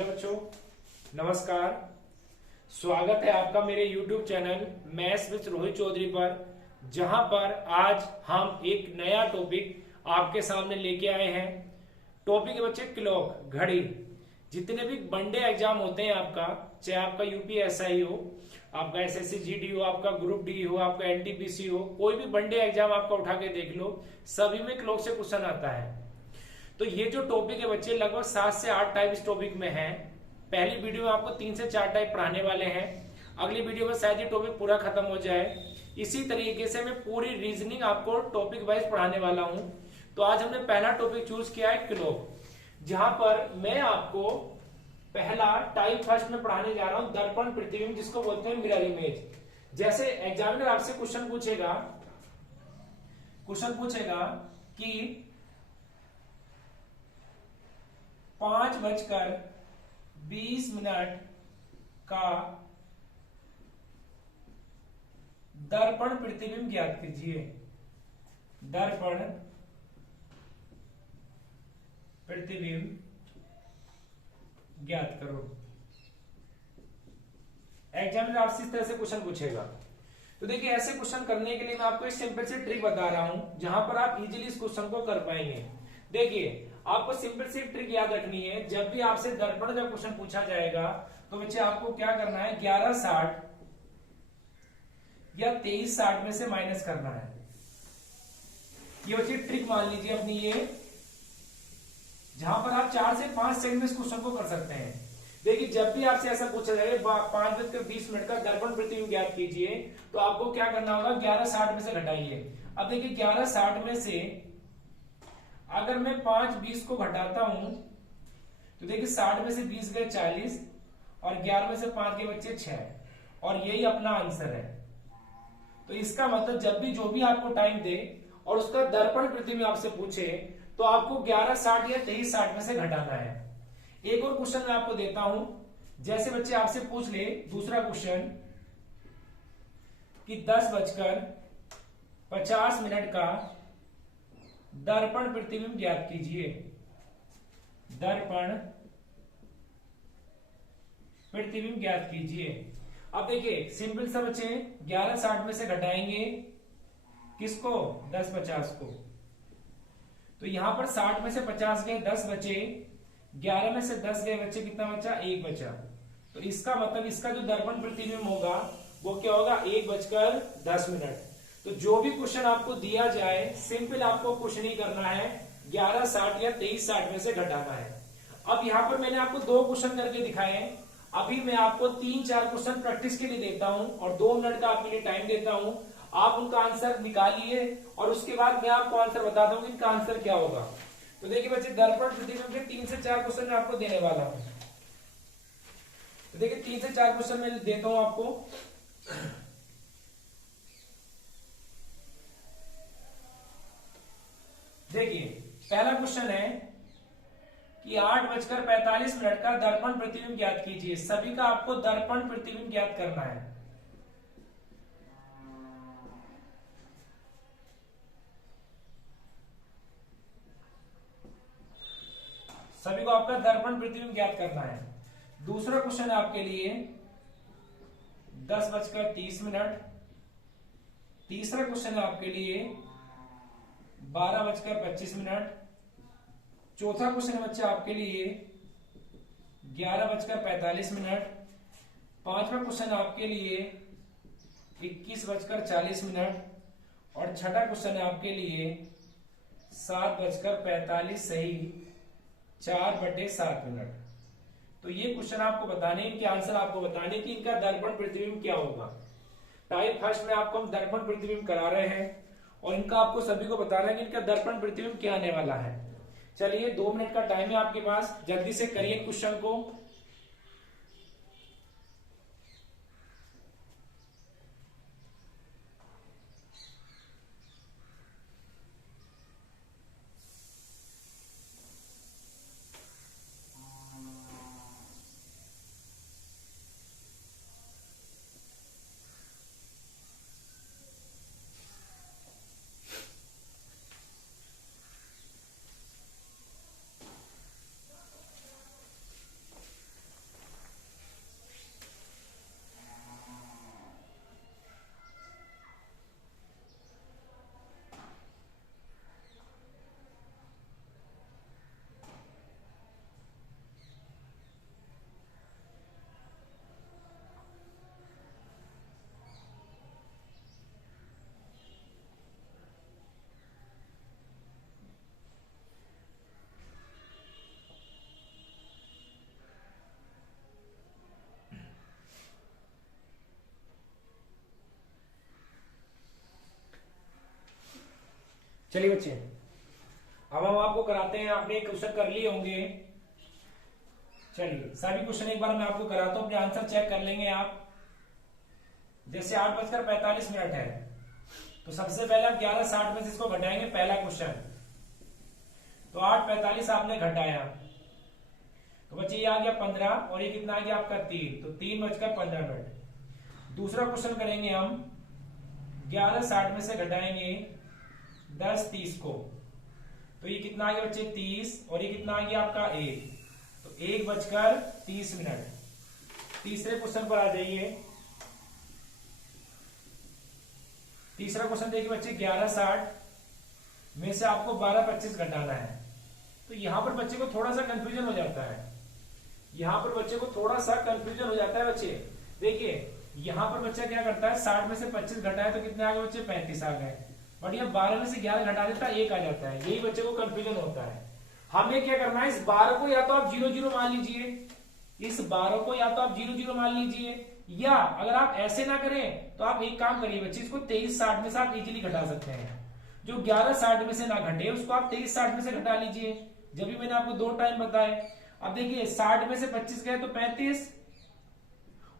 Hello बच्चों, नमस्कार। स्वागत है आपका मेरे YouTube channel maths with Rohit Chaudhary पर, जहां पर आज हम एक नया टॉपिक आपके सामने लेके आए हैं। टॉपिक है बच्चे क्लॉक, घड़ी। जितने भी वनडे एग्जाम होते हैं आपका, चाहे आपका यूपीएसआई हो, आपका एसएससी जीडी हो, आपका ग्रुप डी हो, आपका एनटीपीसी हो, कोई भी वनडे एग्जाम आपका उठा के देख लो, सभी में क्लॉक से क्वेश्चन आता है। तो ये जो टॉपिक है बच्चे, लगभग 7 से 8 टाइप इस टॉपिक में है। पहली वीडियो में आपको 3 से 4 टाइप पढ़ाने वाले हैं। अगली वीडियो में शायद ये टॉपिक पूरा खत्म हो जाए। इसी तरीके से मैं पूरी रीजनिंग आपको टॉपिक वाइज पढ़ाने वाला हूं। तो आज हमने पहला टॉपिक चूज किया है क्लॉक, जहां पर मैं आपको पहला टाइप फर्स्ट में पढ़ाने जा रहा हूं दर्पण प्रतिबिंब, जिसको बोलते हैं मिरर इमेज। जैसे एग्जामिनर आपसे क्वेश्चन पूछेगा कि 5:20 का दर्पण प्रतिबिंब ज्ञात कीजिए। दर्पण प्रतिबिंब ज्ञात करो। एग्जामिनर आपसे इस तरह से क्वेश्चन पूछेगा। तो देखिए, ऐसे क्वेश्चन करने के लिए मैं आपको एक सिंपल सी ट्रिक बता रहा हूं, जहां पर आप इजीली इस क्वेश्चन को कर पाएंगे। देखिए, आपको सिंपल सी ट्रिक याद रखनी है। जब भी आपसे दर्पण का क्वेश्चन पूछा जाएगा तो बच्चे आपको क्या करना है, 1160 या 2360 में से माइनस करना है। ये बच्चे ट्रिक मान लीजिए अपनी, ये जहां पर आप 4 से 5 सेकंड में इस क्वेश्चन को कर सकते हैं। देखिए, जब भी आपसे ऐसा पूछा जाए 5:20 का दर्पण प्रतिबिंब ज्ञात कीजिए, तो आपको क्या करना होगा, 1160 में से घटाइए। अब देखिए, 1160 में से अगर मैं 5:20 को घटाता हूं तो देखिए 60 में से 20 गए 40 और 11 में से 5 के बच्चे 6, और यही अपना आंसर है। तो इसका मतलब जब भी जो भी आपको टाइम दे और उसका दर्पण प्रतिबिंब आपसे पूछे, तो आपको 1160 या 2360 में से घटाना है। एक और क्वेश्चन मैं आपको देता हूं। जैसे बच्चे आपसे पूछ ले दूसरा क्वेश्चन कि 10:50 का दर्पण प्रतिबिंब ज्ञात कीजिए। दर्पण प्रतिबिंब ज्ञात कीजिए। अब देखिए, सिंपल सा बच्चे, 1160 में से घटाएंगे किसको, 10:50 को। तो यहां पर 60 में से 50 गए, 10 बचे। 11 में से 10 गए बच्चे, कितना बचा, 1 बचा। तो इसका मतलब इसका जो दर्पण प्रतिबिंब होगा वो क्या होगा, 1:10। तो जो भी क्वेश्चन आपको दिया जाए, सिंपल आपको क्वेश्चन ही करना है, 1160 या 2360 में से घटाना है। अब यहां पर मैंने आपको 2 क्वेश्चन करके दिखाए हैं। अभी मैं आपको 3-4 क्वेश्चन प्रैक्टिस के लिए देता हूं और 2 मिनट का आपके लिए टाइम देता हूं। आप उनका आंसर निकालिए और उसके बाद मैं आपको आंसर बताता हूं कि इनका आंसर क्या होगा। तो देखिए बच्चे, दर्पण प्रतिबिंब के 3 से 4 क्वेश्चन मैं आपको देने वाला हूं। तो देखिए, 3 से 4 क्वेश्चन मैं देता हूं आपको। देखिए, पहला क्वेश्चन है कि 8:45 का दर्पण प्रतिबिंब ज्ञात कीजिए। सभी का आपको दर्पण प्रतिबिंब ज्ञात करना है। सभी को आपका दर्पण प्रतिबिंब ज्ञात करना है। दूसरा क्वेश्चन है आपके लिए 10:30। तीसरा क्वेश्चन है आपके लिए 12:25। चौथा क्वेश्चन है बच्चे आपके लिए 11:45। पांचवा क्वेश्चन है आपके लिए 21:40। और छठा क्वेश्चन है आपके लिए 7:45 सही 4/7। तो ये क्वेश्चन आपको बताने, इनके आंसर आपको बताने कि इनका दर्पण प्रतिबिंब क्या होगा। टाइप फर्स्ट में आपको हम दर्पण प्रतिबिंब करा रहे हैं और इनका आपको सभी को बताना है कि इनका दर्पण प्रतिबिंब क्या आने वाला है। चलिए, 2 मिनट का टाइम है आपके पास, जल्दी से करिए क्वेश्चन को। चलिए बच्चे, अब हम आपको कराते हैं। आपने क्वेश्चन कर लिए होंगे। चलिए सभी क्वेश्चन एक बार मैं आपको कराता हूं, अपने आंसर चेक कर लेंगे आप। जैसे 8:45 है, तो सबसे पहले आप 11:60 में से इसको घटाएंगे। पहला क्वेश्चन, तो 8:45 आपने घटाया, तो बच्चे ये आ गया 15, और ये कितना आ गया आपका 3, तो 3:15। दूसरा क्वेश्चन करेंगे हम, 11:60 में से घटाएंगे 10:30 को, तो ये कितना आ गया बच्चे 30, और ये कितना आ गया आपका 1, तो 1:30। तीसरे क्वेश्चन पर आ जाइए। तीसरा क्वेश्चन देखिए बच्चे, 11:60 में से आपको 12:25 घटाना है। तो यहां पर बच्चे को थोड़ा सा कंफ्यूजन हो जाता है, यहां पर बच्चे को थोड़ा सा कंफ्यूजन हो जाता है। बच्चे देखिए, यहां पर बच्चा क्या करता है, 60 में से 25 घटाए तो कितने आ गए बच्चे 35 आ गए, बट ये 12 में से 11 घटा देता है 1 आ जाता है। यही बच्चे को कंफ्यूजन होता है। हमें क्या करना है, इस 12 को या तो आप 0 मान लीजिए, इस 12 को या तो आप 0 मान लीजिए, या अगर आप ऐसे ना करें तो आप एक काम करिए बच्चे, इसको 23:60 में से आप इजीली घटा सकते हैं। जो 11:60 में से ना घटे उसको आप 23:60 में से घटा लीजिए। जब भी मैंने आपको 2 टाइम बताए। अब देखिए 60 में से 25 गए तो 35,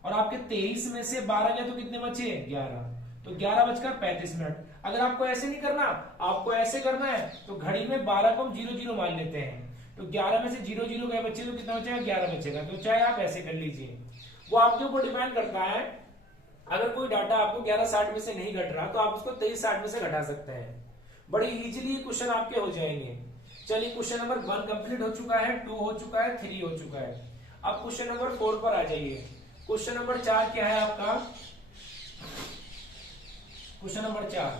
और आपके 23 में से 12 गए तो कितने बचे 11, तो 11:35। अगर आपको ऐसे नहीं करना, आपको ऐसे करना है, तो घड़ी में 12 को हम 0 मान लेते हैं, तो 11 में से 0 गए बच्चे तो कितना बचेगा 11 बचेगा। तो चाहे आप ऐसे कर लीजिए, वो आपके ऊपर डिपेंड करता है। अगर कोई डाटा आपको 11:60 में से नहीं घट रहा तो आप उसको 23:60 में से घटा सकते हैं। बड़े इजीली क्वेश्चन आपके हो जाएंगे। चलिए क्वेश्चन नंबर 1 कंप्लीट हो चुका है, 2 हो चुका है, 3 हो चुका है। अब क्वेश्चन नंबर 4 पर आ जाइए। क्वेश्चन नंबर 4 क्या है आपका, क्वेश्चन नंबर 4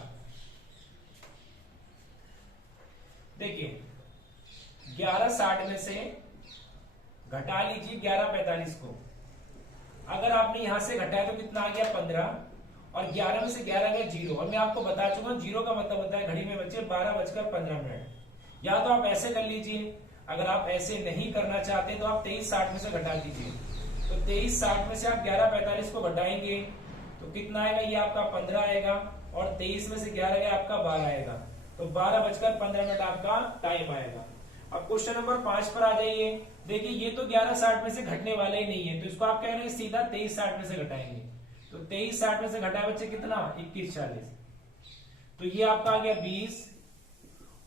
देखिए, 11:60 में से घटा लीजिए 11:45 को। अगर आपने यहां से घटाया तो कितना आ गया 15, और 11 में से 11 गया 0, और मैं आपको बता चुका हूं 0 का मतलब होता है घड़ी में बच्चे 12:15। या तो आप ऐसे कर लीजिए, अगर आप ऐसे नहीं करना चाहते तो आप 23:60 में से घटा दीजिए। तो 23:60 में से आप 11:45 को घटाएंगे तो कितना आएगा, ये आपका 15 आएगा, और 23 में से 11 गया आपका 12 आएगा, तो 12:15 आपका टाइम आएगा। अब क्वेश्चन नंबर 5 पर आ जाइए। देखिए ये तो 11:60 में से घटने वाला ही नहीं है, तो इसको आप क्या करेंगे, सीधा 23:60 में से घटाएंगे। तो 23:60 में से घटाए बच्चे कितना 21:40, तो ये आपका आ गया 20,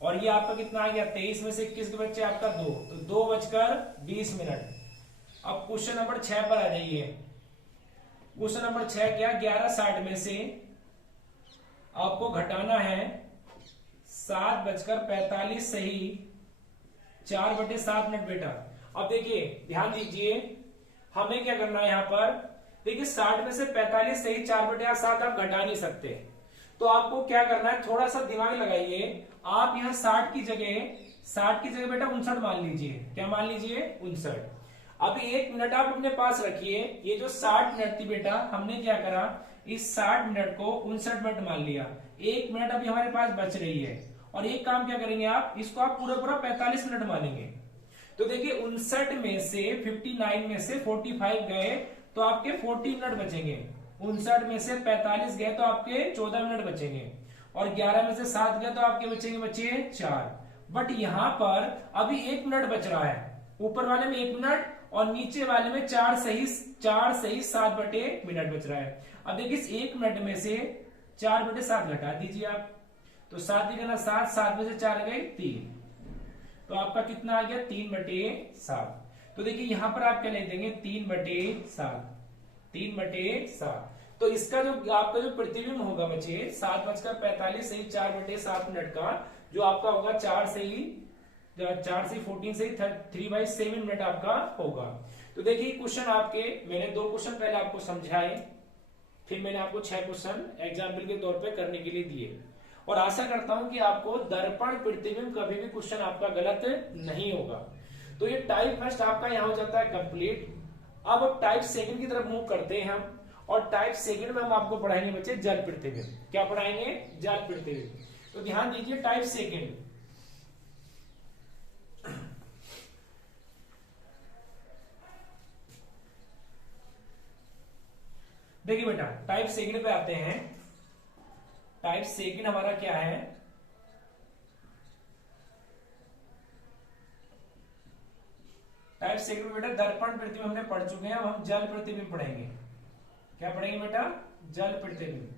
और ये आपका कितना आ गया 23 में से 21 के बच्चे आपका 2, तो 2:20। अब क्वेश्चन नंबर 6 पर आ जाइए। क्वेश्चन नंबर 6 क्या, 11:60 में से आपको घटाना है 7:45 सही 4/7 बेटा। अब देखिए ध्यान दीजिए, हमें क्या करना है यहाँ पर, देखिए 60 में से 45 सही 4/7 आप घटा नहीं सकते, तो आपको क्या करना है, थोड़ा सा दिमाग लगाइए। आप यहाँ 60 की जगह बेटा 59 मान लीजिए। क्या मान लीजिए 59। अब 1 मिनट आप अपने पास रखिए। ये जो 60 मिनट थी बेटा, हमने क्या करा, इस 60 मिनट को 59 मिनट मान लिया। 1 मिनट अभी हमारे पास बच रही है, और एक काम क्या करेंगे आप, इसको आप पूरा 45 मिनट मानेंगे। तो देखिए 59 में से 59 में से 45 गए तो आपके 40 मिनट बचेंगे। 59 में से 45 गए तो आपके 14 मिनट बचेंगे, और 11 में से 7 गए तो आपके बचेंगे बच्चे 4। बट यहां पर अभी 1 मिनट बच रहा है, ऊपर वाले में 1 मिनट और नीचे वाले में 4 सही 7/मिनट बच रहा है। अब देखिए इस 1 मिनट में से 4/7 घटा दीजिए आप, तो 7 दिगना 7, 7 में से 4 गए 3, तो आपका कितना आ गया 3/7। तो देखिए यहां पर आप क्या ले देंगे 3/7। तो इसका जो आपका जो प्रतिबिंब होगा बच्चे 7:45 सही 4/7 मिनट का, जो आपका होगा 4 से 14 से 3/7 मिनट आपका होगा। तो देखिए क्वेश्चन आपके, मैंने 2 क्वेश्चन पहले आपको समझाए, फिर मैंने आपको 6 क्वेश्चन एग्जाम्पल के तौर पे करने के लिए दिए, और आशा करता हूं कि आपको दर्पण प्रतिबिंब कभी भी क्वेश्चन आपका गलत नहीं होगा। तो ये टाइप फर्स्ट आपका यहां हो जाता है कंप्लीट। अब टाइप सेकंड की तरफ मूव करते हैं हम, और टाइप सेकंड में हम आपको पढ़ाएंगे बच्चे जल प्रतिबिंब। क्या पढ़ाएंगे, जल प्रतिबिंब। तो ध्यान दीजिए टाइप सेकंड, देखिए बेटा टाइप सेकंड पे आते हैं। टाइप सेकंड हमारा क्या है, सेकंड में बेटा दर्पण प्रतिबिंब हमने पढ़ चुके हैं, अब हम जल प्रतिबिंब पढ़ेंगे। क्या पढ़ेंगे बेटा? जल प्रतिबिंब।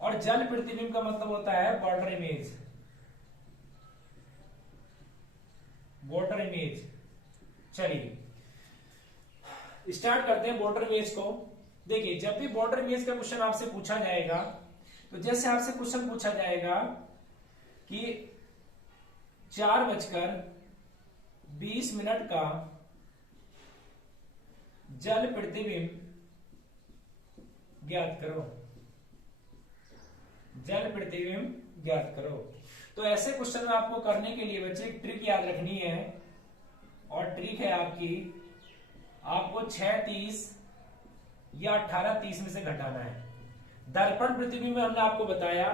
और जल प्रतिबिंब का मतलब होता है वाटर इमेज। Water image. चलिए स्टार्ट करते हैं वाटर इमेज को। देखिए जब भी वाटर इमेज का क्वेश्चन आपसे पूछा जाएगा, तो जैसे आपसे क्वेश्चन पूछा जाएगा कि 4:20 का जल प्रतिबिंब ज्ञात करो। जल प्रतिबिंब ज्ञात करो। तो ऐसे क्वेश्चन में आपको करने के लिए बच्चे एक ट्रिक याद रखनी है, और ट्रिक है आपकी, आपको 6:30 या 18:30 में से घटाना है। दर्पण प्रतिबिंब में हमने आपको बताया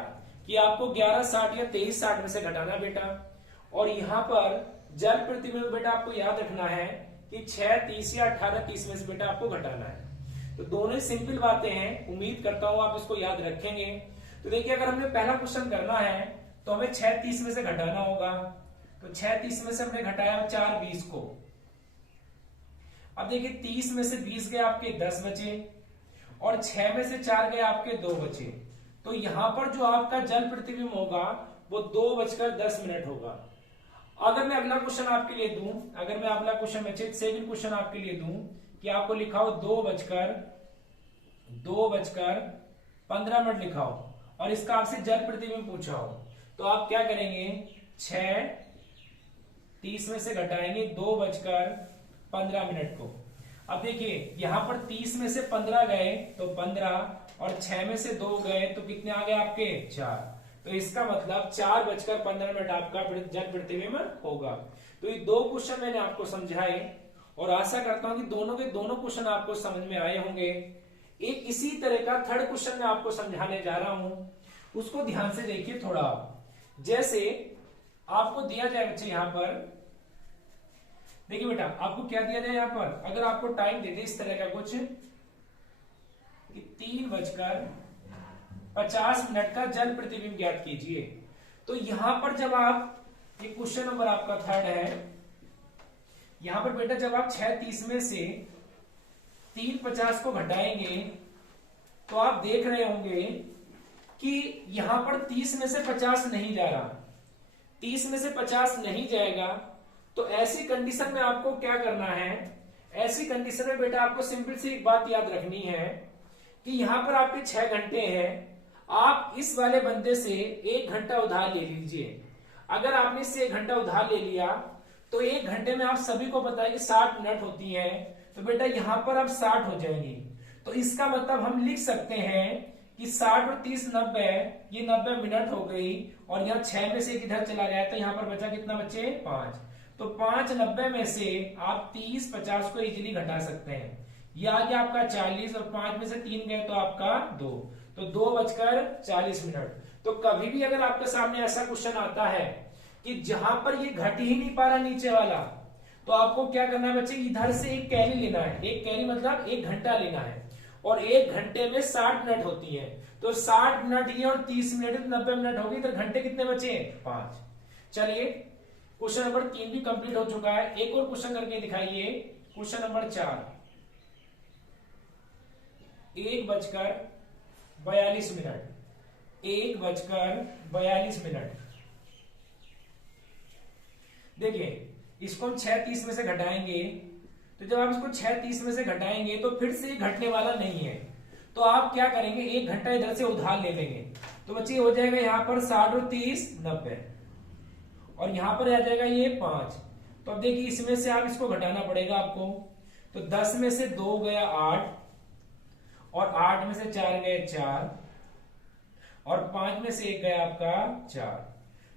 कि आपको 11:60 या 23:60 में से घटाना बेटा, और यहां पर जल प्रतिबिंब बेटा आपको याद रखना है कि 6:30 या 18:30 में से बेटा आपको घटाना है। तो दोनों ही सिंपल बातें हैं, उम्मीद करता हूं आप इसको याद रखेंगे। तो देखिए अगर हमने पहला क्वेश्चन करना है तो हमें 6:30 में से घटाना होगा। तो 6:30 में से हमने घटाया 4:20 को। अब देखिए 30 में से 20 गए आपके 10 बचे, और 6 में से 4 गए आपके 2 बचे। तो यहां पर जो आपका जल प्रतिबिंब होगा वो 2:10 होगा। अगर मैं अगला क्वेश्चन आपके लिए दूं, अगर मैं अगला क्वेश्चन बचे सेकंड क्वेश्चन आपके लिए दूं कि आपको लिखाओ 2:15 लिखाओ, और इसका आपसे जल प्रतिबिंब पूछा हो, तो आप क्या करेंगे? 6:30 में से घटाएंगे 2:15 को। अब देखिए यहां पर 30 में से 15 गए तो 15, और 6 में से 2 गए तो कितने आ गए आपके? 4। तो इसका मतलब 4:15 आपका जल प्रतिबिंब होगा। तो ये दो क्वेश्चन मैंने आपको समझाए, और आशा करता हूं कि दोनों के दोनों क्वेश्चन आपको समझ में आए होंगे। एक इसी तरह का थर्ड क्वेश्चन मैं आपको समझाने जा रहा हूं, उसको ध्यान से देखिए थोड़ा। जैसे आपको दिया जाए बच्चे, यहां पर देखिए बेटा आपको क्या दिया जाए यहां पर, अगर आपको टाइम दे दे इस तरह का कुछ कि 3:50 का जल प्रतिबिंब ज्ञात कीजिए। तो यहां पर जब आप, ये क्वेश्चन नंबर आपका थर्ड है, यहां पर बेटा जब आप 6:30 में से 3:50 को घटाएंगे तो आप देख रहे होंगे कि यहां पर 30 में से 50 नहीं जा रहा, 30 में से 50 नहीं जाएगा। तो ऐसी कंडीशन में आपको क्या करना है? ऐसी कंडीशन में बेटा आपको सिंपल सी एक बात याद रखनी है कि यहां पर आपके 6 घंटे हैं, आप इस वाले बंदे से 1 घंटा उधार ले लीजिए। अगर आपने इससे 1 घंटा उधार ले लिया तो 1 घंटे में आप सभी को पता है कि 60 मिनट होती है, तो बेटा यहां पर अब 60 हो जाएंगी। तो इसका मतलब हम लिख सकते हैं कि 60 और 30 90, ये 90 मिनट हो गई, और यहाँ 6 में से एक इधर चला गया तो यहाँ पर बचा कितना बचे? 5। तो 5 90 में से आप 30 50 को इजीली घटा सकते हैं। ये आ गया आपका 40, और 5 में से 3 गए तो आपका 2, तो 2:40। तो कभी भी अगर आपके सामने ऐसा क्वेश्चन आता है कि जहां पर ये घट ही नहीं पा रहा नीचे वाला, तो आपको क्या करना है बच्चे? इधर से एक कैरी लेना है। एक कैरी मतलब 1 घंटा लेना है, और 1 घंटे में 60 मिनट होती है। तो 60 मिनट ये और 30 मिनट 90 मिनट होगी, तो घंटे कितने बचे? 5। चलिए क्वेश्चन नंबर 3 भी कंप्लीट हो चुका है। एक और क्वेश्चन करके दिखाइए, क्वेश्चन नंबर 4। 1:42। देखिए इसको हम 6:30 में से घटाएंगे, तो जब आप इसको 6:30 में से घटाएंगे तो फिर से घटने वाला नहीं है। तो आप क्या करेंगे? 1 घंटा इधर से उधार ले लेंगे, तो बच्चे हो जाएगा यहाँ पर 60 और 30 90, और यहां पर आ जाएगा ये 5। तो अब देखिए इसमें से आप इसको घटाना पड़ेगा आपको। तो 10 में से 2 गया 8, और 8 में से 4 गए 4, और 5 में से 1 गया आपका 4।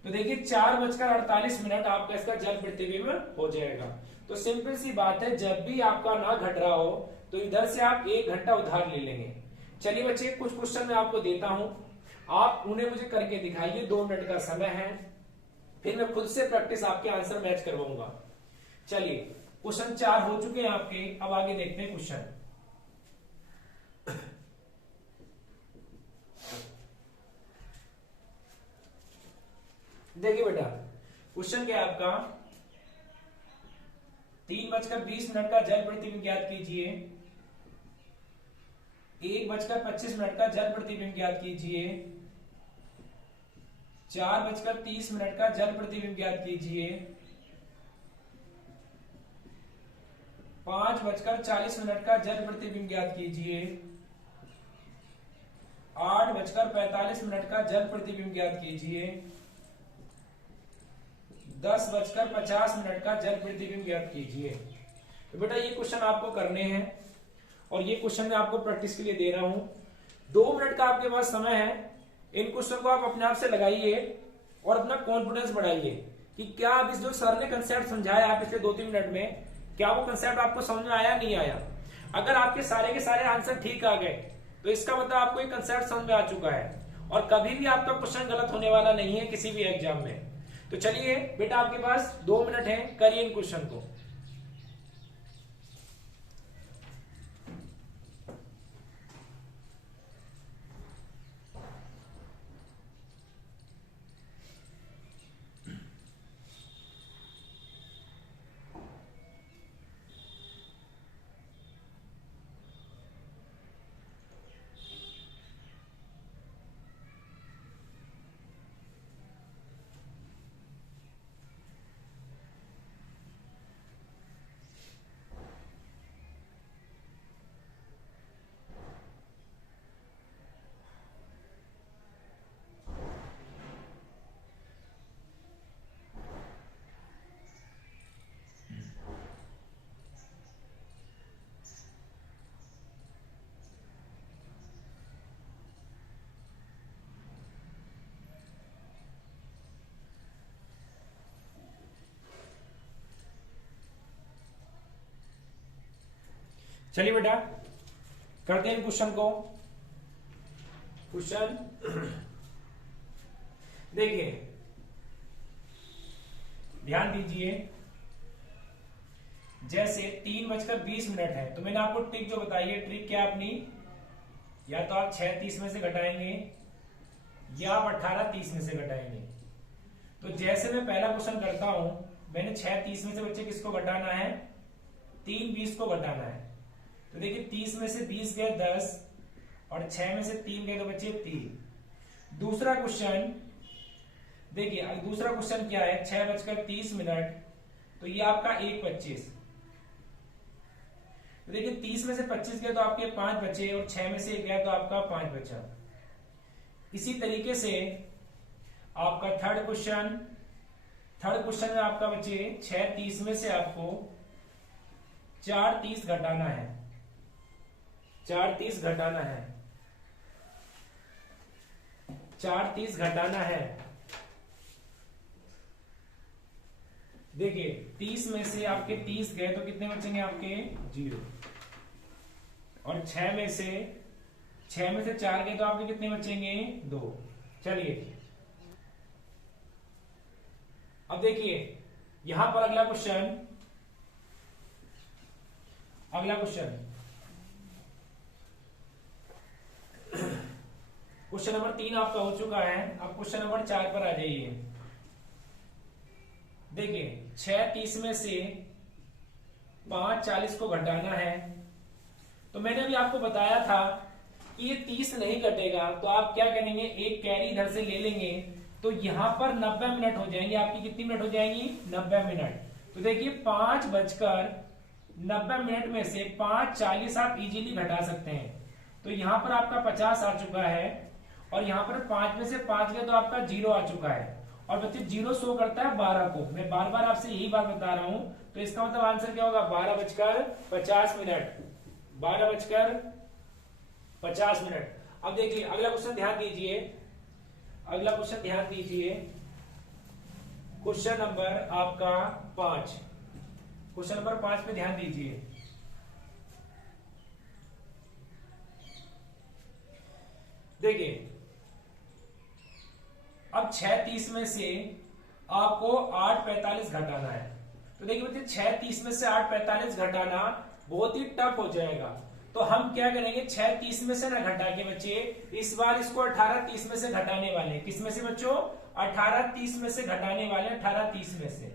तो देखिए 4:48 आपका इसका जल प्रतिबिंब हो जाएगा। तो सिंपल सी बात है, जब भी आपका ना घट रहा हो तो इधर से आप 1 घंटा उधार ले लेंगे। चलिए बच्चे कुछ क्वेश्चन मैं आपको देता हूं, आप उन्हें मुझे करके दिखाइए। 2 मिनट का समय है, फिर मैं खुद से प्रैक्टिस आपके आंसर मैच करवाऊंगा। चलिए क्वेश्चन 4 हो चुके हैं आपके, अब आगे देखते हैं क्वेश्चन। देखिए बेटा क्वेश्चन क्या है आपका, 3:20 का जल प्रतिबिंब ज्ञात कीजिए, 1:25 का जल प्रतिबिंब ज्ञात कीजिए, 4:30 का जल प्रतिबिंब ज्ञात कीजिए, 5:40 का जल प्रतिबिंब ज्ञात कीजिए, 8:45 का जल प्रतिबिंब ज्ञात कीजिए, 10:50 का जल प्रतिबिंब ज्ञात कीजिए। तो बेटा ये क्वेश्चन आपको करने हैं और ये क्वेश्चन मैं आपको प्रैक्टिस के लिए दे रहा हूं। 2 मिनट का आपके पास समय है। इन क्वेश्चन को आप अपने आप से लगाइए और अपना कॉन्फिडेंस बढ़ाइए कि क्या आप इस जो सर ने कंसेप्ट समझाया है पिछले 2-3 मिनट में, क्या वो कंसेप्ट आपको समझ में आया नहीं आया। अगर आपके सारे के सारे आंसर ठीक आ गए तो इसका मतलब आपको ये कंसेप्ट समझ में आ चुका है और कभी भी आपका क्वेश्चन गलत होने वाला नहीं है किसी भी एग्जाम में। तो चलिए बेटा आपके पास 2 मिनट है, करिए इन क्वेश्चन को। चलिए बेटा करते हैं क्वेश्चन को। क्वेश्चन देखिए, ध्यान दीजिए। जैसे 3:20 है तो मैंने आपको ट्रिक जो बताई है, ट्रिक क्या अपनी, या तो आप 6:30 में से घटाएंगे या आप 18:30 में से घटाएंगे। तो जैसे मैं पहला क्वेश्चन करता हूं, मैंने 6:30 में से बच्चे किसको घटाना है, 3:20 को घटाना है। तो देखिए 30 में से 20 गए 10 और 6 में से 3 गए तो बचे 3। दूसरा क्वेश्चन देखिए, दूसरा क्वेश्चन क्या है, 6:30 तो ये आपका 1:25। तो देखिए 30 में से 25 गए तो आपके 5 बचे और 6 में से 1 गया तो आपका 5 बचा। इसी तरीके से आपका थर्ड क्वेश्चन में आपका बचे 6:30 में से आपको 4:30 घटाना है, 4:30 घटाना है, 4:30 घटाना है। देखिए 30 में से आपके 30 गए तो कितने बचेंगे आपके 0 और 6 में से 4 गए तो आपके कितने बचेंगे 2। चलिए अब देखिए यहां पर अगला क्वेश्चन क्वेश्चन नंबर 3 आपका हो चुका है। अब क्वेश्चन नंबर 4 पर आ जाइए। देखिए 6:30 में से 5:40 को घटाना है। तो मैंने अभी आपको बताया था कि ये 30 नहीं घटेगा, तो आप क्या करेंगे, एक कैरी इधर से ले लेंगे तो यहां पर 90 मिनट हो जाएंगे। आपकी कितनी मिनट हो जाएंगी, 90 मिनट। तो देखिए 5:90 में से 5:40 आप इजीली घटा सकते हैं। तो यहां पर आपका 50 आ चुका है और यहां पर 5 में से 5 गए तो आपका 0 आ चुका है। और बच्चे 0 शो करता है 12 को। मैं बार बार आपसे यही बात बता रहा हूं। तो इसका मतलब आंसर क्या होगा, 12:50। 12:50। अब देखिए अगला क्वेश्चन ध्यान दीजिए, क्वेश्चन नंबर आपका 5। क्वेश्चन नंबर 5 पे ध्यान दीजिए। देखिए अब 6:30 में से आपको 8:45 घटाना है। तो देखिए बच्चे 6:30 में से 8:45 घटाना बहुत ही टफ हो जाएगा। तो हम क्या करेंगे, 6:30 में से ना घटा के बच्चे इस बार इसको 18:30 में से घटाने वाले हैं। किस में से बच्चों, 18:30 में से घटाने वाले, 18:30 में से।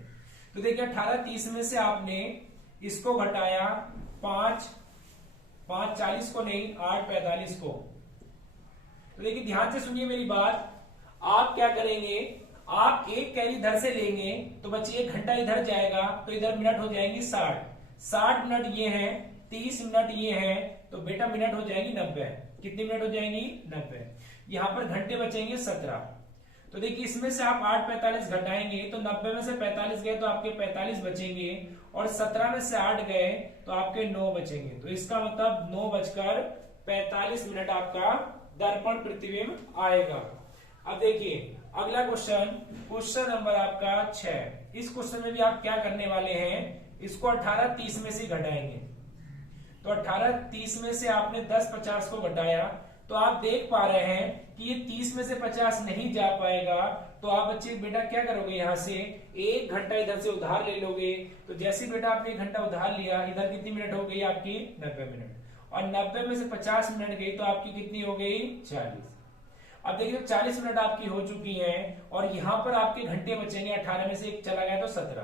तो देखिए 18:30 में से आपने इसको घटाया 5:40 को नहीं, 8:45 को। तो देखिए ध्यान से सुनिए मेरी बात, आप क्या करेंगे, आप एक कैरी इधर से लेंगे तो बच्चे 1 घंटा इधर जाएगा, तो इधर मिनट हो जाएंगी 60 मिनट ये हैं, 30 मिनट ये हैं, तो बेटा मिनट हो जाएगी 90। कितनी मिनट हो जाएंगी, 90। यहां पर घंटे बचेंगे 17। तो देखिए इसमें से आप 8:45 घटाएंगे तो 90 में से 45 गए तो आपके 45 बचेंगे, और 17 में से 8 गए तो आपके 9 बचेंगे। तो इसका मतलब 9:45 मिनट आपका दर्पण प्रतिबिंब आएगा। अब देखिए अगला क्वेश्चन नंबर आपका 6। इस क्वेश्चन में भी आप क्या करने वाले हैं, इसको 18:30 में से घटाएंगे। तो 18:30 में से आपने 10:50 को घटाया, तो आप देख पा रहे हैं कि ये 30 में से 50 नहीं जा पाएगा। तो आप बच्चे बेटा क्या करोगे, यहां से 1 घंटा इधर से उधार ले लोगे। तो जैसे बेटा आपने 1 घंटा उधार लिया, इधर कितनी मिनट हो गई आपकी, 90 मिनट, और 90 में से 50 मिनट गई तो आपकी कितनी हो गई, 40। अब देखिए 40 मिनट आपकी हो चुकी हैं, और यहां पर आपके घंटे बचेंगे, 18 में से 1 चला गया तो 17।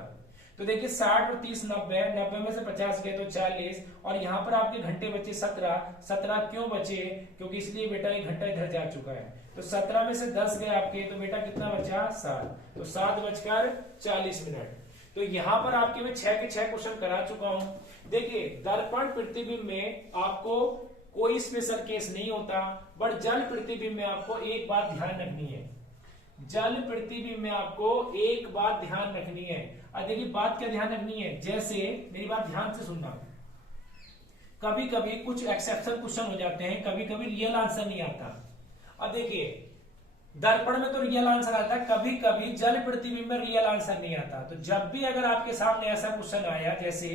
तो देखिए 60 और 30 90 में से 50 गए तो 40, और यहाँ पर आपके घंटे बचे 17 क्यों बचे, क्योंकि इसलिए बेटा 1 घंटा इधर जा चुका है। तो 17 में से 10 गए आपके, तो बेटा कितना बचा, 7। तो 7:40 मिनट। तो यहाँ पर आपके मैं 6 के 6 क्वेश्चन करा चुका हूं। देखिए दर्पण प्रतिबिंब में आपको कोई स्पेशल केस नहीं होता, बट जल प्रतिबिंब में आपको एक बात ध्यान रखनी है, जल प्रतिबिंब में आपको एक बात ध्यान रखनी है। अब देखिए बात क्या ध्यान रखनी है, जैसे मेरी बात ध्यान से सुनना, कभी कभी कुछ एक्सेप्शन क्वेश्चन हो जाते हैं, कभी कभी रियल आंसर नहीं आता। अब देखिए दर्पण में तो रियल आंसर आता है, कभी कभी जल प्रतिबिंब में रियल आंसर नहीं आता। तो जब भी अगर आपके सामने ऐसा क्वेश्चन आया जैसे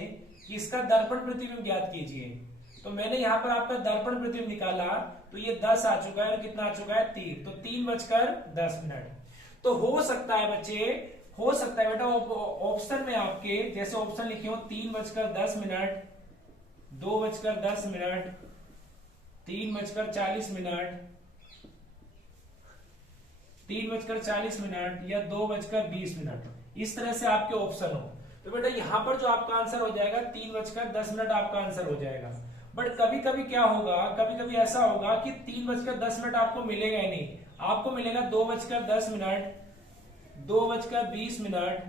कि इसका दर्पण प्रतिबिंब ज्ञात कीजिए, तो मैंने यहाँ पर आपका दर्पण प्रतिबिंब निकाला, तो ये 10 आ चुका है, और कितना आ चुका है, 3। तो 3:10 मिनट। तो हो सकता है बच्चे, हो सकता है बेटा ऑप्शन में आपके जैसे ऑप्शन लिखे हो 3:10 मिनट, 2:10 मिनट, 3:40 मिनट, 3:40 मिनट, या 2:20 मिनट, इस तरह से आपके ऑप्शन हो। तो बेटा यहां पर जो आपका आंसर हो जाएगा 3:10 मिनट आपका आंसर हो जाएगा। बट कभी कभी क्या होगा, कभी कभी ऐसा होगा कि 3:10 मिनट आपको मिलेगा ही नहीं, आपको मिलेगा 2:10 मिनट, 2:20 मिनट,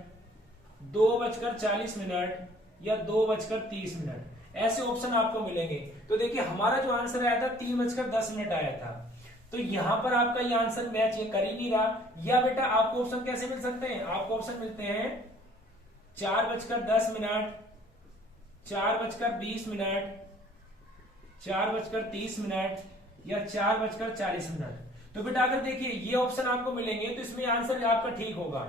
2:40 मिनट, या 2:30 मिनट, ऐसे ऑप्शन आपको मिलेंगे। तो देखिए हमारा जो आंसर आया था 3:10 मिनट आया था। तो यहां पर आपका ये आंसर मैच ये कर ही नहीं रहा। या बेटा आपको ऑप्शन कैसे मिल सकते हैं, आपको ऑप्शन मिलते हैं 4:10 मिनट, 4:20 मिनट, 4:30 मिनट, या 4:40 मिनट। तो बेटा अगर देखिए ये ऑप्शन आपको मिलेंगे तो इसमें आंसर आपका ठीक होगा।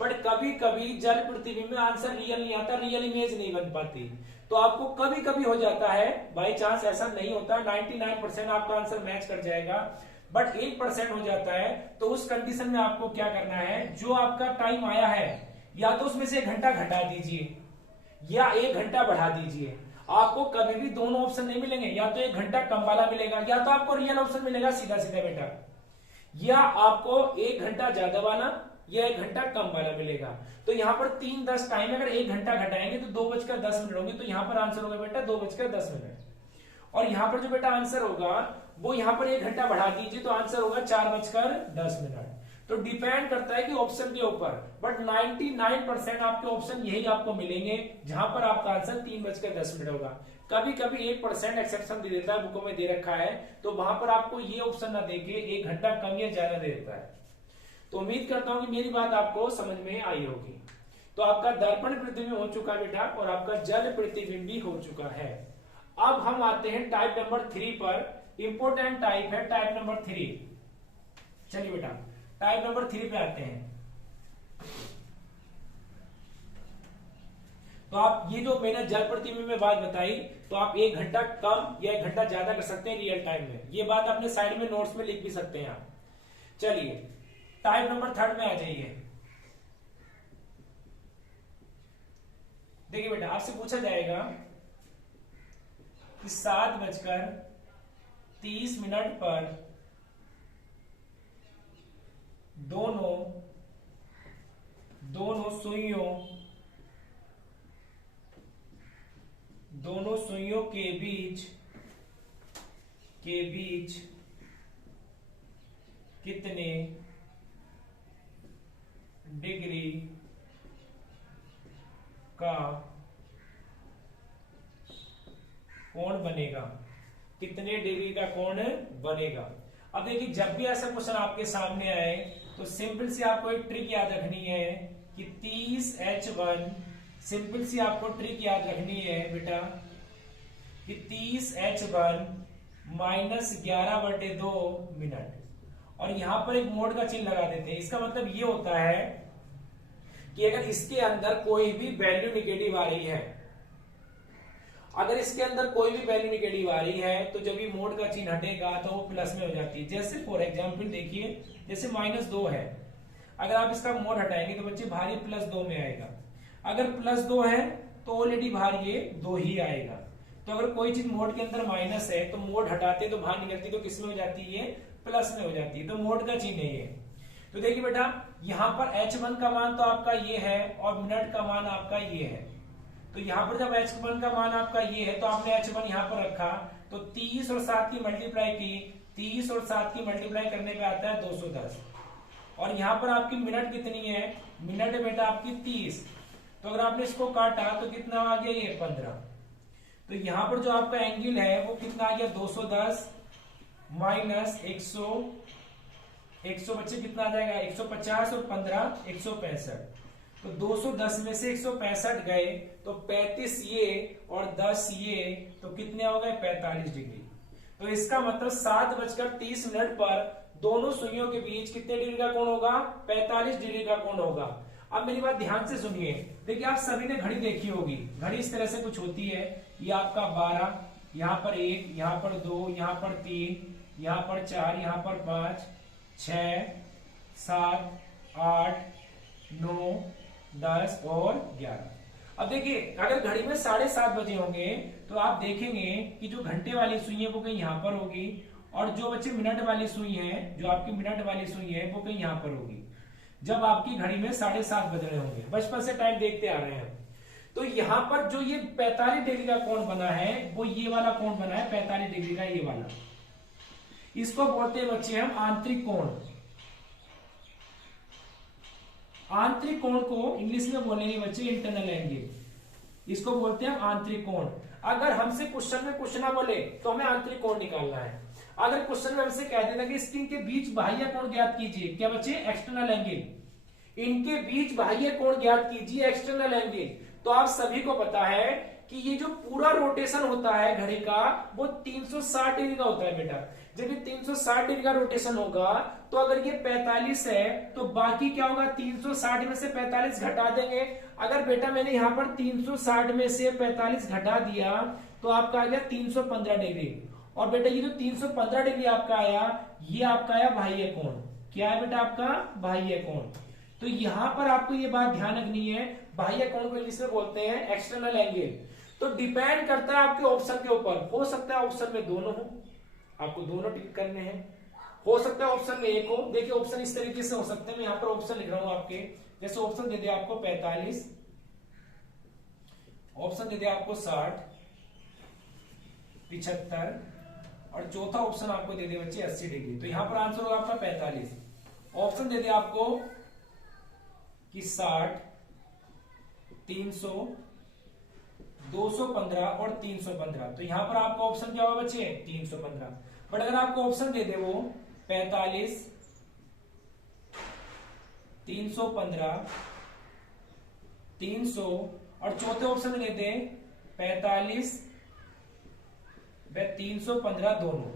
बट कभी कभी जल प्रतिबिंब में आंसर रियल नहीं आता, रियल इमेज नहीं बन पाती। तो आपको कभी कभी हो जाता है, बाई चांस ऐसा नहीं होता, 99% आपका आंसर मैच कर जाएगा, बट 1% हो जाता है। तो उस कंडीशन में आपको क्या करना है, जो आपका टाइम आया है या तो उसमें से 1 घंटा घटा दीजिए या 1 घंटा बढ़ा दीजिए। आपको कभी भी दोनों ऑप्शन नहीं मिलेंगे, या तो 1 घंटा कम वाला मिलेगा, या तो आपको रियल ऑप्शन मिलेगा सीधा सीधा बेटा, या आपको 1 घंटा ज्यादा वाला या 1 घंटा कम वाला मिलेगा। तो यहाँ पर 3:10 टाइम, अगर 1 घंटा घटाएंगे तो 2:10 मिनट होंगे। तो यहाँ पर आंसर होगा बेटा 2:10 मिनट। और यहाँ पर जो बेटा आंसर होगा वो यहाँ पर 1 घंटा बढ़ा दीजिए तो आंसर होगा 4:10 मिनट। तो डिपेंड करता है कि ऑप्शन के ऊपर, बट 99% आपके ऑप्शन यही आपको मिलेंगे जहां पर आपका आंसर 3:10 मिनट होगा। कभी कभी 1% एक्सेप्शन दे देता है, बुकों में दे रखा है, तो वहां पर आपको ये ऑप्शन ना देके 1 घंटा कम या ज्यादा दे देता है। तो उम्मीद करता हूं कि मेरी बात आपको समझ में आई होगी। तो आपका दर्पण प्रतिबिंब हो चुका है बेटा, और आपका जल प्रतिबिंब भी हो चुका है। अब हम आते हैं टाइप नंबर 3 पर। इंपोर्टेंट टाइप है टाइप नंबर 3। चलिए बेटा टाइप नंबर 3 पे आते हैं। तो आप ये जो मैंने जल प्रतिबिंब में बात बताई, तो आप 1 घंटा कम या 1 घंटा ज्यादा कर सकते हैं रियल टाइम में। ये बात अपने साइड में नोट्स में लिख भी सकते हैं आप। चलिए टाइप नंबर 3 में आ जाइए। देखिए बेटा आपसे पूछा जाएगा कि 7:30 पर दोनों सुइयों के बीच कितने डिग्री का कोण बनेगा, कितने डिग्री का कोण बनेगा। अब देखिए जब भी ऐसा क्वेश्चन आपके सामने आए तो सिंपल सी आपको एक ट्रिक याद रखनी है कि 30H1, सिंपल सी आपको ट्रिक याद रखनी है बेटा कि 30H1 -11/2 मिनट, और यहां पर एक मोड का चिन्ह लगा देते हैं। इसका मतलब ये होता है कि अगर इसके अंदर कोई भी वैल्यू निगेटिव आ रही है, अगर इसके अंदर कोई भी वैल्यू निगेटिव आ रही है तो जब ये मोड का चिन्ह हटेगा तो वो प्लस में हो जाती है। जैसे फॉर एग्जांपल देखिए, जैसे -2 है, अगर आप इसका मोड हटाएंगे तो बच्चे बाहर +2 में आएगा। अगर +2 है तो ऑलरेडी बाहर ये 2 ही आएगा। तो अगर कोई चीज मोड के अंदर माइनस है तो मोड हटाते तो बाहर निकलती, तो किस में हो जाती है, प्लस में हो जाती है। तो मोड का चिन्ह है ये। तो देखिए बेटा यहां पर H1 का मान तो आपका ये है और मिनट का मान आपका ये है। तो यहां पर जब H1 का मान आपका ये है तो आपने H1 यहां पर रखा, तो 30 और 7 की मल्टीप्लाई की, 30 और 7 की मल्टीप्लाई करने पे आता है 210। और यहां पर आपकी मिनट कितनी है, मिनट बेटा आपकी 30। तो अगर आपने इसको काटा तो कितना आ गया, ये 15। तो यहां पर जो आपका एंगल है वो कितना आ गया, 210 माइनस 100 बच्चे कितना आ जाएगा, 150 और 15 165। तो 210 में से 165 गए तो 35 ये और 10 ये, तो कितने हो गए, 45 डिग्री। तो इसका मतलब 7:30 पर दोनों सुइयों के बीच कितने डिग्री का कोण होगा, 45 डिग्री का कोण होगा। अब मेरी बात ध्यान से सुनिए, देखिए आप सभी ने घड़ी देखी होगी, घड़ी इस तरह से कुछ होती है। ये आपका 12, यहाँ पर 1, यहाँ पर 2, यहाँ पर 3, यहाँ पर 4, यहाँ पर 5, 6, 7, 8, 9, 10 और 11। अब देखिए अगर घड़ी में 7:30 बजे होंगे तो आप देखेंगे कि जो घंटे वाली सुई है वो कहीं यहाँ पर होगी, और जो बच्चे मिनट वाली सुई है, जो आपकी मिनट वाली सुई है वो कहीं यहाँ पर होगी। जब आपकी घड़ी में 7:30 बज रहे होंगे, बचपन से टाइम देखते आ रहे हैं। तो यहाँ पर जो ये 45 डिग्री का कोण बना है वो ये वाला कोण बना है, 45 डिग्री का ये वाला। इसको बोलते हैं बच्चे हम आंतरिक कोण। आंतरिक कोण को इंग्लिश में बोलेंगे बच्चे इंटरनल एंगल। इसको बोलते हैं आंतरिक कोण। अगर हमसे क्वेश्चन में कुछ ना बोले तो हमें आंतरिक कोण निकालना है। अगर क्वेश्चन में हमसे कह देना कि इनके बीच बाह्य कोण ज्ञात कीजिए, क्या बच्चे, एक्सटर्नल एंगल। इनके बीच बाह्य कोण ज्ञात कीजिए, एक्सटर्नल एंगल। तो आप सभी को पता है कि ये जो पूरा रोटेशन होता है घड़ी का वो 360 डिग्री का होता है बेटा। जब ये 360 डिग्री का रोटेशन होगा तो अगर ये 45 है तो बाकी क्या होगा, 360 में से 45 घटा देंगे। अगर बेटा मैंने यहाँ पर 360 में से 45 घटा दिया तो आपका आ गया 315 डिग्री। और बेटा ये जो 315 डिग्री आपका आया, ये आपका आया बाह्य कोण। क्या है बेटा, आपका बाह्य कोण। तो यहां पर आपको ये बात ध्यान रखनी है, बाह्य कोण को इंग्लिश में बोलते हैं एक्सटर्नल एंगल। तो डिपेंड करता है आपके ऑप्शन के ऊपर। हो सकता है ऑप्शन में दोनों हो, आपको दोनों टिक करने हैं। हो सकता है ऑप्शन में एक हो। देखिए ऑप्शन इस तरीके से हो सकते हैं, मैं यहाँ पर ऑप्शन लिख रहा हूं आपके। जैसे ऑप्शन दे दे आपको 45, ऑप्शन दे दे आपको 60, 75, और चौथा ऑप्शन आपको दे दे बच्चे 80 डिग्री। तो यहां पर आंसर होगा आपका 45। ऑप्शन दे दे आपको कि 60, 300, 215 और 315। तो यहां पर आपका ऑप्शन क्या होगा बच्चे, 315। बट अगर आपको ऑप्शन दे दे वो 45, 315, 300 और चौथे ऑप्शन में दे दे 45 व 315 दोनों।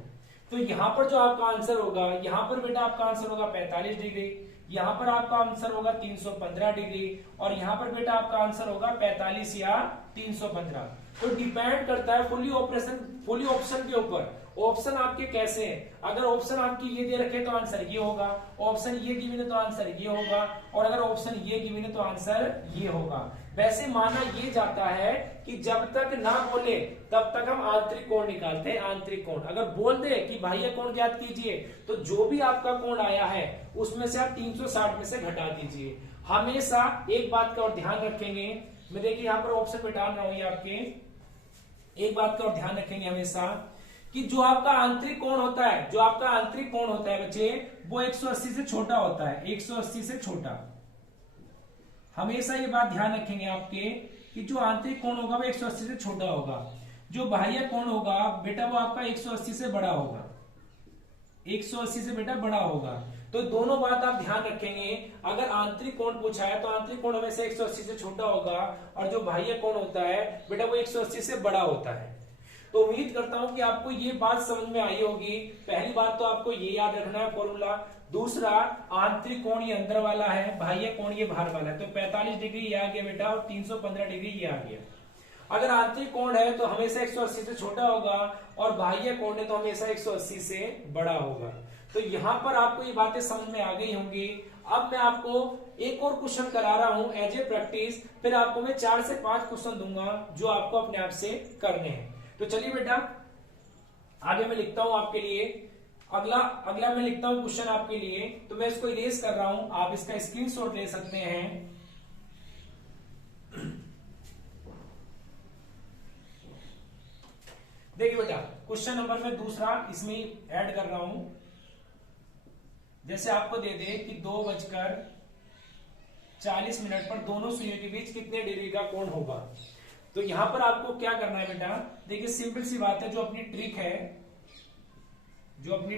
तो यहां पर जो आपका आंसर होगा, यहां पर बेटा आपका आंसर होगा 45 डिग्री, यहां पर आपका आंसर होगा 315 डिग्री, और यहां पर बेटा आपका आंसर होगा 45 या 315। तो डिपेंड करता है फुली ऑप्शन के ऊपर। ऑप्शन आपके कैसे हैं, अगर ऑप्शन आपकी ये दे रखे तो आंसर ये होगा, ऑप्शन ये गिवन है तो आंसर ये होगा, और अगर ऑप्शन ये गिवन है तो आंसर ये होगा। वैसे माना ये जाता है कि जब तक ना बोले तब तक हम आंतरिक कोण निकालते हैं। आंतरिक कोण अगर बोल दे कि बाह्य कोण ज्ञात कीजिए, तो जो भी आपका कोण आया है उसमें से आप 360 में से घटा दीजिए। हमेशा एक बात का और ध्यान रखेंगे, मैं देखिए यहाँ पर ऑप्शन पे डाल रहा हूं, ये आपके एक बात का और ध्यान रखेंगे हमेशा कि जो आपका आंतरिक कोण होता है, जो आपका आंतरिक कोण होता है बच्चे, वो 180 से छोटा होता है, 180 से छोटा। हमेशा ये बात ध्यान रखेंगे आपके कि जो आंतरिक कोण होगा वो 180 से छोटा होगा, जो बाह्य कोण होगा बेटा वो आपका 180 से बड़ा होगा, 180 से बेटा बड़ा होगा। तो दोनों बात आप ध्यान रखेंगे। अगर आंतरिक कोण पूछा है तो आंतरिक कोण हमेशा 180 से छोटा होगा, और जो बाह्य कोण होता है बेटा वो 180 से बड़ा होता है। तो उम्मीद करता हूं कि आपको ये बात समझ में आई होगी। पहली बात तो आपको ये याद रखना है फॉर्मूला। दूसरा, आंतरिक कोण ये अंदर वाला है, बाह्य कोण ये बाहर वाला है। तो 45 डिग्री ये आ गया बेटा, और 315 डिग्री ये आ गया। अगर आंतरिक कोण है तो हमेशा 180 से छोटा होगा, और बाह्य कोण है तो हमेशा 180 से बड़ा होगा। तो यहां पर आपको ये बातें समझ में आ गई होंगी। अब मैं आपको एक और क्वेश्चन करा रहा हूं एज ए प्रैक्टिस, फिर आपको मैं 4 से 5 क्वेश्चन दूंगा जो आपको अपने आप से करने हैं। तो चलिए बेटा आगे मैं लिखता हूं आपके लिए। अगला मैं लिखता हूं क्वेश्चन आपके लिए, तो मैं इसको इरेज कर रहा हूं, आप इसका स्क्रीनशॉट ले सकते हैं। देखिए बेटा, क्वेश्चन नंबर में दूसरा इसमें ऐड कर रहा हूं। जैसे आपको दे दे कि 2:40 पर दोनों सुइयों के बीच कितने डिग्री का कोण होगा। तो यहां पर आपको क्या करना है बेटा, देखिए सिंपल सी बात है, जो अपनी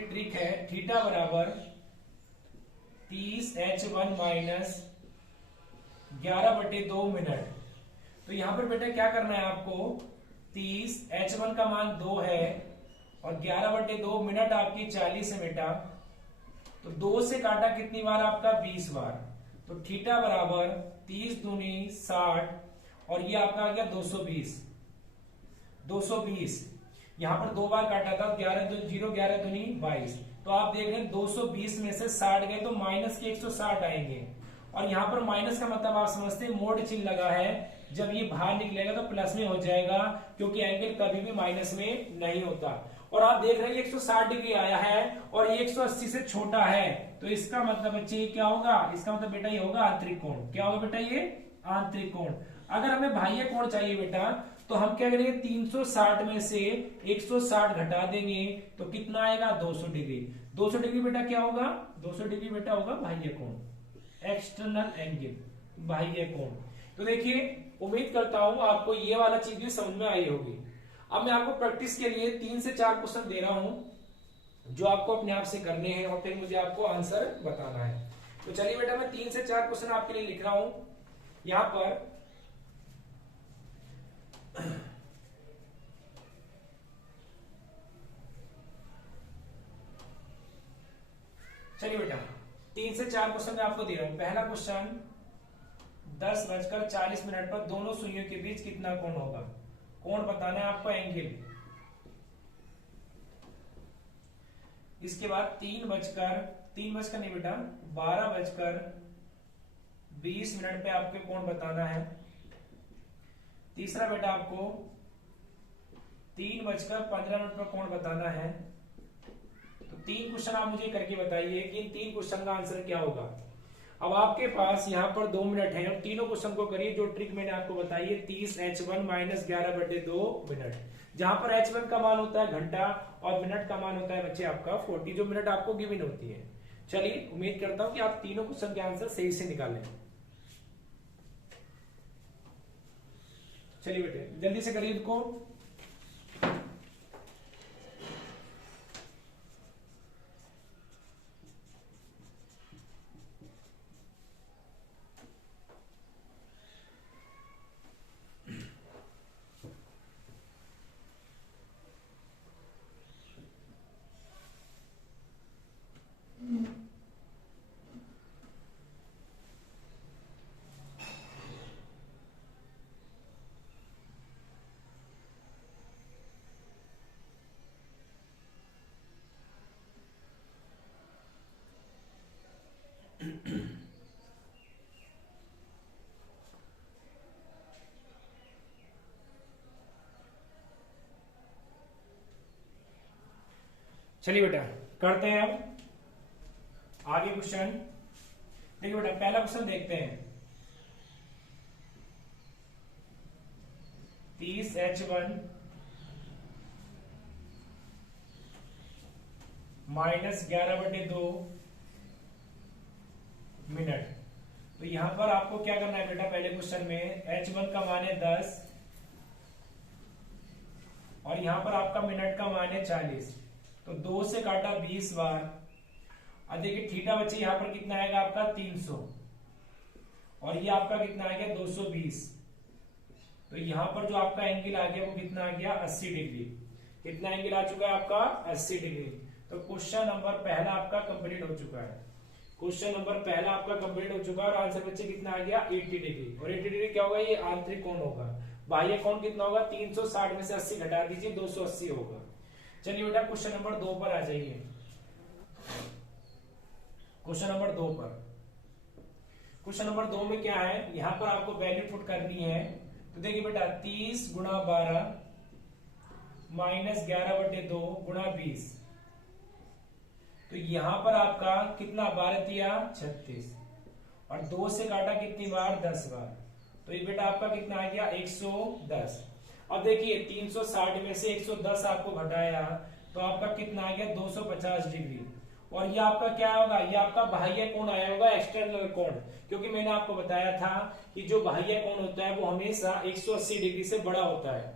ट्रिक है थीटा बराबर 30h1 माइनस 11/2 मिनट। तो यहां पर बेटा क्या करना है आपको, 30h1 का मान 2 है और 11/2 मिनट आपकी 40 है बेटा। तो 2 से काटा कितनी बार आपका, 20 बार। तो थीटा बराबर 30 दूनी 60, और ये आपका आ गया 220। यहां पर 2 बार काटा था, 11 दूनी 22। तो आप देख रहे हैं 220 में से 60 गए तो माइनस के 160 आएंगे। और यहां पर माइनस का मतलब आप समझते हैं मोड चिन्ह लगा है, जब ये बाहर निकलेगा तो प्लस में हो जाएगा, क्योंकि एंगल कभी भी माइनस में नहीं होता। और आप देख रहे हैं 160 डिग्री आया है और ये 180 से छोटा है, तो इसका मतलब बच्चे ये क्या होगा, इसका मतलब बेटा ये होगा आंतरिक कोण। क्या होगा बेटा, ये आंतरिक कोण। अगर हमें बाह्य कोण चाहिए बेटा, तो हम क्या करेंगे, 360 में से 160 घटा देंगे तो कितना आएगा, 200 डिग्री। 200 डिग्री बेटा क्या होगा, 200 डिग्री बेटा होगा बाह्य कोण, एक्सटर्नल एंगल, बाह्य कोण। तो देखिए उम्मीद करता हूं आपको ये वाला चीज भी समझ में आई होगी। अब मैं आपको प्रैक्टिस के लिए 3 से 4 क्वेश्चन दे रहा हूं जो आपको अपने आप से करने हैं, और फिर मुझे आपको आंसर बताना है। तो चलिए बेटा मैं 3 से 4 क्वेश्चन आपके लिए लिख रहा हूं यहां पर। चलिए बेटा 3 से 4 क्वेश्चन मैं आपको दे रहा हूं। पहला क्वेश्चन, 10:40 पर दोनों सुइयों के बीच कितना कोण होगा। कोण बताना है आपको, एंगल। इसके बाद 3 बजकर नहीं बेटा, 12:20 पे आपके कोण बताना है। तीसरा बेटा आपको 3:15 पर कोण बताना है। तो 3 क्वेश्चन आप मुझे करके बताइए कि इन 3 क्वेश्चन का आंसर क्या होगा। अब आपके पास यहाँ पर 2 मिनट है, और तीनों क्वेश्चन को करिए जो ट्रिक मैंने आपको बताई है, 30h1 माइनस 11/2 मिनट। जहां पर h1 का मान होता है घंटा और मिनट का मान होता है बच्चे आपका 40, जो मिनट आपको गिवन होती है। चलिए उम्मीद करता हूं कि आप तीनों क्वेश्चन के आंसर सही से निकालें। चलिए बेटे जल्दी से करिए इनको। चलिए बेटा करते हैं अब आगे क्वेश्चन। देखिए बेटा पहला क्वेश्चन देखते हैं। 30H1 minus 11/2 minute. तो यहां पर आपको क्या करना है बेटा, पहले क्वेश्चन में H1 का मान है 10 और यहां पर आपका मिनट का मान है 40। तो 2 से काटा 20 बार। अब देखिए थीटा बच्चे यहां पर कितना आएगा आपका 300 और ये आपका कितना आ गया 220। तो यहां पर जो आपका एंगल आ गया वो कितना आ गया 80 डिग्री। कितना एंगल आ चुका है आपका 80 डिग्री। तो क्वेश्चन नंबर पहला आपका कंप्लीट हो चुका है। क्वेश्चन नंबर पहला आपका कंप्लीट हो चुका है और आंसर बच्चे कितना आ गया 80 डिग्री। और 80 डिग्री क्या होगा, ये आंतरिक कोण होगा। बाह्य कोण कितना होगा 360 में से 80 घटा दीजिए 280 होगा। चलिए बेटा क्वेश्चन नंबर 2 पर आ जाइए। क्वेश्चन नंबर 2 पर, क्वेश्चन नंबर 2 में क्या है, यहां पर आपको वैल्यू पुट करनी है। तो देखिए बेटा 30 गुणा 12 माइनस 11/2 गुणा 20। तो यहां पर आपका कितना 12 दिया 36 और 2 से काटा कितनी बार 10 बार। तो ये बेटा आपका कितना आ गया 110। अब देखिए 360 में से 110 आपको घटाया तो आपका कितना आ गया 250 डिग्री। और ये आपका क्या होगा, ये आपका बाह्य कोण आया होगा, एक्सटर्नल कोण। क्योंकि मैंने आपको बताया था कि जो बाह्य कोण होता है वो हमेशा 180 डिग्री से बड़ा होता है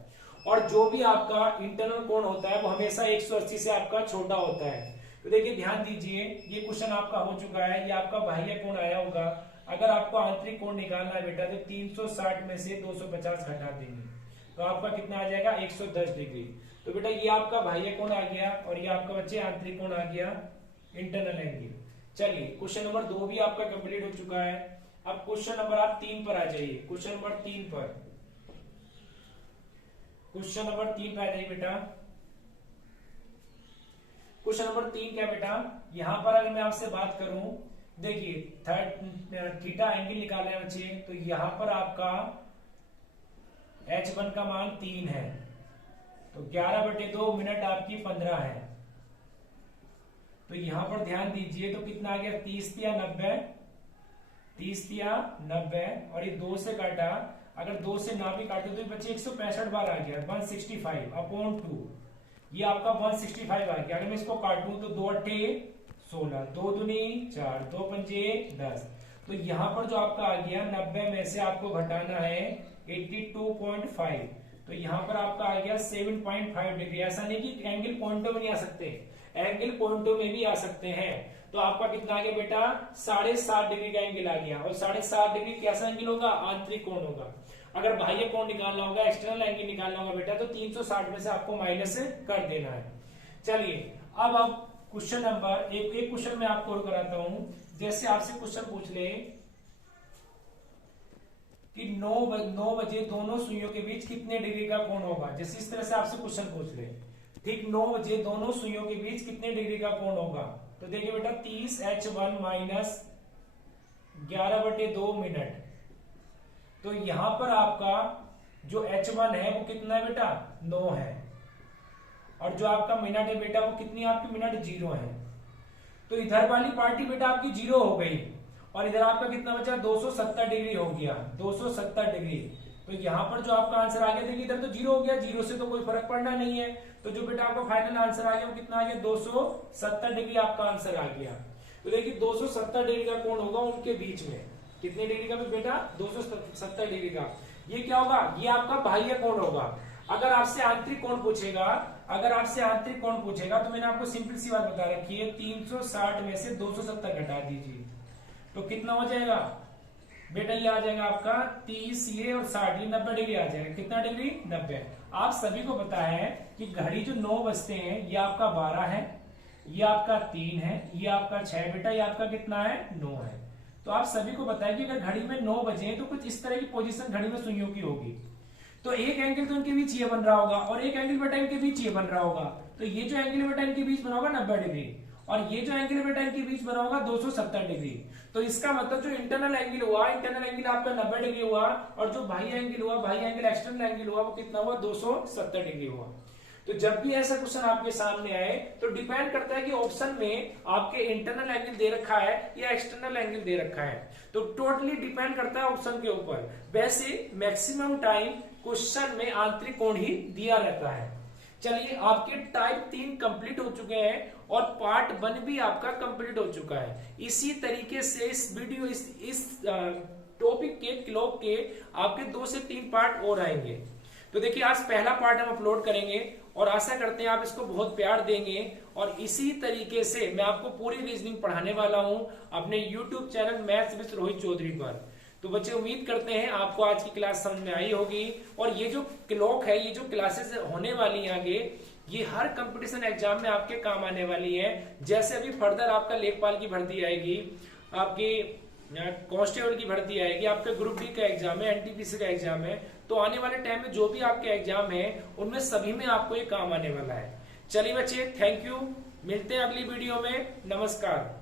और जो भी आपका इंटरनल कोण होता है वो हमेशा 180 से आपका छोटा होता है। तो देखिए ध्यान दीजिए, ये क्वेश्चन आपका हो चुका है, ये आपका बाह्य कोण आया होगा। अगर आपको आंतरिक कोण निकालना है बेटा तो 360 में से 250 घटा देंगे तो आपका कितना आ जाएगा 110 डिग्री। तो बेटा ये आपका बाह्य कोण आ गया और ये आपका बच्चे आंतरिक कोण आ गया, इंटरनल एंगल। चलिए क्वेश्चन नंबर 2 भी आपका कंप्लीट हो चुका है। अब क्वेश्चन नंबर आप 3 पर आ जाइए। क्वेश्चन नंबर 3 पर, क्वेश्चन नंबर 3 पे आ जाइए बेटा। क्वेश्चन नंबर 3 क्या बेटा, यहां पर अगर मैं आपसे बात करूं, देखिए थीटा एंगल निकालना है बच्चे। तो यहां पर आपका H1 का मान 3 है तो 11/2 मिनट आपकी 15 है। तो यहां पर ध्यान दीजिए तो कितना आ गया 30 या 90, 30 या 90 और ये 2 से काटा। अगर 2 से ना भी काटे तो बच्चे 165 बार आ गया 165/2। ये आपका 165 आ गया। अगर मैं इसको काटूं तो 2 अट्ठे 16, 2 दूनी 4, 2 पंजे 10। तो यहां पर जो आपका आ गया 90 में से आपको घटाना है 82.5। तो यहां पर आपका आ गया 7.5 डिग्री। ऐसा नहीं कि एंगल पॉइंटों में नहीं आ सकते, एंगल पॉइंटों में भी आ सकते हैं। तो आपका कितना आ गया बेटा 7.5 डिग्री का एंगल आ गया। और 7.5 डिग्री कैसा एंगल होगा, आंतरिक कोण होगा। अगर बाह्य कोण निकालना होगा, एक्सटर्नल एंगल निकालना होगा बेटा तो 360 में से आपको माइनस कर देना है। चलिए अब आप क्वेश्चन नंबर एक क्वेश्चन में आपको और कराता हूं। जैसे आपसे क्वेश्चन पूछ ले कि 9 बजे दोनों सुइयों के बीच कितने डिग्री का कोण होगा। जैसे इस तरह से आपसे क्वेश्चन पूछ ले, ठीक 9 बजे दोनों सुइयों के बीच कितने डिग्री का कोण होगा। तो देखिए बेटा 30H1 माइनस 11/2 मिनट। तो यहां पर आपका जो H1 है वो कितना है बेटा 9 है और जो आपका मिनट है बेटा वो कितनी आपकी मिनट 0 है। तो इधर वाली पार्टी बेटा आपकी 0 हो गई और इधर आपका कितना बचा 270 डिग्री हो गया, 270 डिग्री। तो यहां पर जो आपका आंसर आ गया, देखिए इधर तो 0 हो गया, 0 से तो कोई फर्क पड़ना नहीं है। तो जो बेटा आपका फाइनल आंसर आ गया वो कितना आ गया 270 डिग्री आपका आंसर आ गया। तो देखिए 270 डिग्री का कोण होगा उनके बीच में। कितने डिग्री का भी बेटा 270 डिग्री का। ये क्या होगा, ये आपका बाह्य कोण होगा। अगर आपसे आंतरिक कोण पूछेगा, अगर आपसे आंतरिक कोण पूछेगा तो मैंने आपको सिंपल सी बात बता रखी है, 360 में से 270 घटा दीजिए तो कितना हो जाएगा बेटा, ये आ जाएगा आपका 30 ये और 60, ये 90 डिग्री आ जाएगा। कितना डिग्री 90। आप सभी को पता है कि घड़ी जो 9 बजते हैं ये आपका 12 है, ये आपका 3 है, ये आपका 6 बेटा, ये आपका कितना है 9 है। तो आप सभी को पता है कि अगर घड़ी में 9 बजे तो कुछ इस तरह की पोजीशन घड़ी में सुइयों की होगी। तो एक एंगल तो इनके बीच ये बन रहा होगा और एक एंगल बेटा इनके बीच ये बन रहा होगा। तो ये जो एंगल बेटा इनके बीच बना होगा 90 डिग्री और ये जो एंगल बेटा इनके बीच बना होगा 270 डिग्री। तो इसका मतलब जो इंटरनल एंगल हुआ, इंटरनल एंगल आपका 90 डिग्री हुआ और जो बाह्य एंगल हुआ, बाह्य एंगल एक्सटर्नल एंगल हुआ वो कितना हुआ 270 डिग्री हुआ। तो जब भी ऐसा क्वेश्चन आपके सामने आए तो डिपेंड करता है कि ऑप्शन में आपके इंटरनल एंगल दे रखा है या एक्सटर्नल एंगल दे रखा है, तो टोटली डिपेंड करता है ऑप्शन के ऊपर। वैसे मैक्सिमम टाइम क्वेश्चन में आंतरिक कोण ही दिया रहता है। चलिए, आपके टाइप 3 कंप्लीट हो चुके हैं और पार्ट 1 भी आपका कंप्लीट हो चुका है। इसी तरीके से इस वीडियो इस टॉपिक के क्लॉक के आपके 2 से 3 पार्ट और आएंगे। तो देखिए, आज पहला पार्ट हम अपलोड करेंगे और आशा करते हैं आप इसको बहुत प्यार देंगे। और इसी तरीके से मैं आपको पूरी रीजनिंग पढ़ाने वाला हूं अपने YouTube channel maths with Rohit Chaudhary पर। तो बच्चे, उम्मीद करते हैं आपको आज की क्लास समझ में आई होगी। और ये जो क्लॉक है, ये जो क्लासेस होने वाली है आगे, ये हर कंपटीशन एग्जाम में आपके काम आने वाली है। जैसे अभी फर्दर आपका लेखपाल की भर्ती आएगी, आपकी कांस्टेबल की भर्ती आएगी, आपका ग्रुप डी का एग्जाम है, एनटीपीसी का एग्जाम है, तो आने वाले टाइम में जो भी आपके एग्जाम है उनमें सभी में आपको ये काम आने वाला है। चलिए बच्चे, थैंक यू, मिलते हैं अगली वीडियो में। नमस्कार।